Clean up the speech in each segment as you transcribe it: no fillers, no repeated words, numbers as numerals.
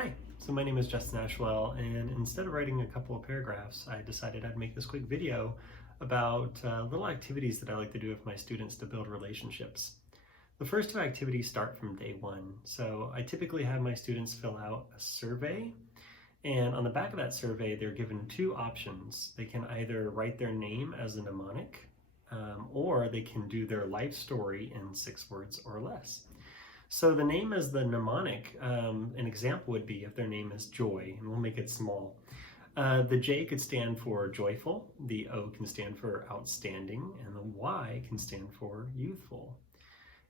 Hi, so my name is Justin Ashwell, and instead of writing a couple of paragraphs, I decided I'd make this quick video about little activities that I like to do with my students to build relationships. The first two activities start from day one. So I typically have my students fill out a survey, and on the back of that survey, they're given two options. They can either write their name as a mnemonic, or they can do their life story in 6 words or less. So the name as the mnemonic, an example would be if their name is Joy, and we'll make it small. The J could stand for joyful, the O can stand for outstanding, and the Y can stand for youthful.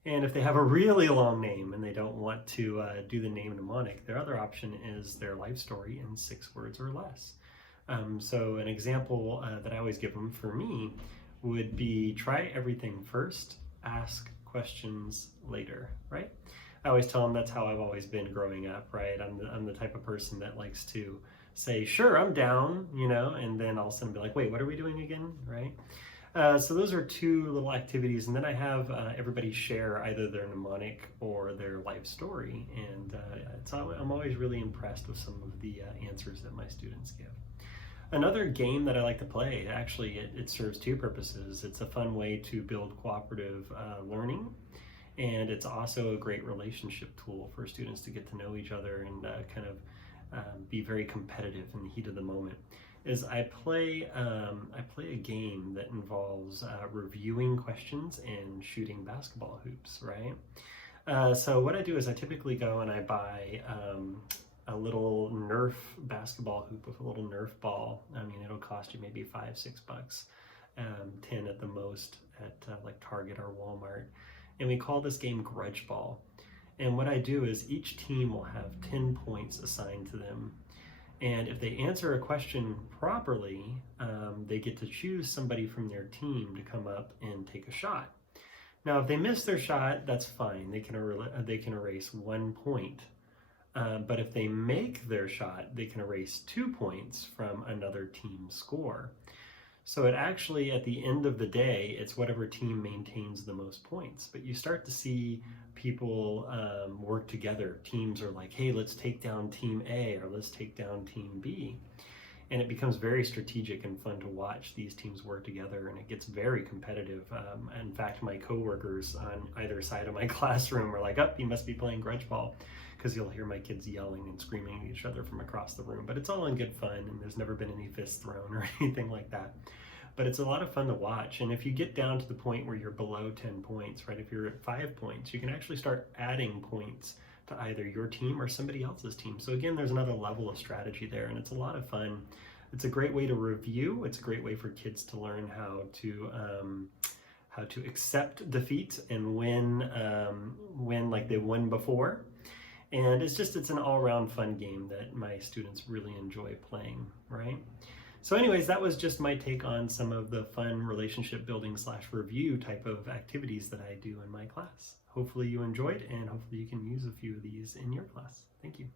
And if they have a really long name and they don't want to do the name mnemonic, their other option is their life story in 6 words or less. So an example that I always give them for me would be try everything first, ask questions later, right? I always tell them that's how I've always been growing up, right? I'm the type of person that likes to say, sure, I'm down, and then all of a sudden be like, wait, what are we doing again, right? So those are two little activities, and then I have everybody share either their mnemonic or their life story, and I'm always really impressed with some of the answers that my students give. Another game that I like to play, actually, it serves two purposes. It's a fun way to build cooperative learning, and it's also a great relationship tool for students to get to know each other and be very competitive in the heat of the moment. Is I play a game that involves reviewing questions and shooting basketball hoops, right? So what I do is I typically go and I buy a little Nerf basketball hoop with a little Nerf ball. I mean, it'll cost you maybe $5-6, 10 at the most at like Target or Walmart. And we call this game Grudge Ball. And what I do is each team will have 10 points assigned to them. And if they answer a question properly, they get to choose somebody from their team to come up and take a shot. Now, if they miss their shot, that's fine. They can erase 1 point. But if they make their shot, they can erase 2 points from another team's score. So it actually, at the end of the day, it's whatever team maintains the most points. But you start to see people work together. Teams are like, hey, let's take down team A, or let's take down team B. And it becomes very strategic and fun to watch these teams work together, and it gets very competitive. In fact, my coworkers on either side of my classroom are like, oh, you must be playing Grudge Ball, because you'll hear my kids yelling and screaming at each other from across the room. But it's all in good fun, and there's never been any fists thrown or anything like that. But it's a lot of fun to watch. And if you get down to the point where you're below 10 points, right, if you're at 5 points, you can actually start adding points to either your team or somebody else's team. So again, there's another level of strategy there, and it's a lot of fun. It's a great way to review. It's a great way for kids to learn how to accept defeat and win like they won before. And it's an all-around fun game that my students really enjoy playing, right? So anyways, that was just my take on some of the fun relationship building / review type of activities that I do in my class. Hopefully you enjoyed, and hopefully you can use a few of these in your class. Thank you.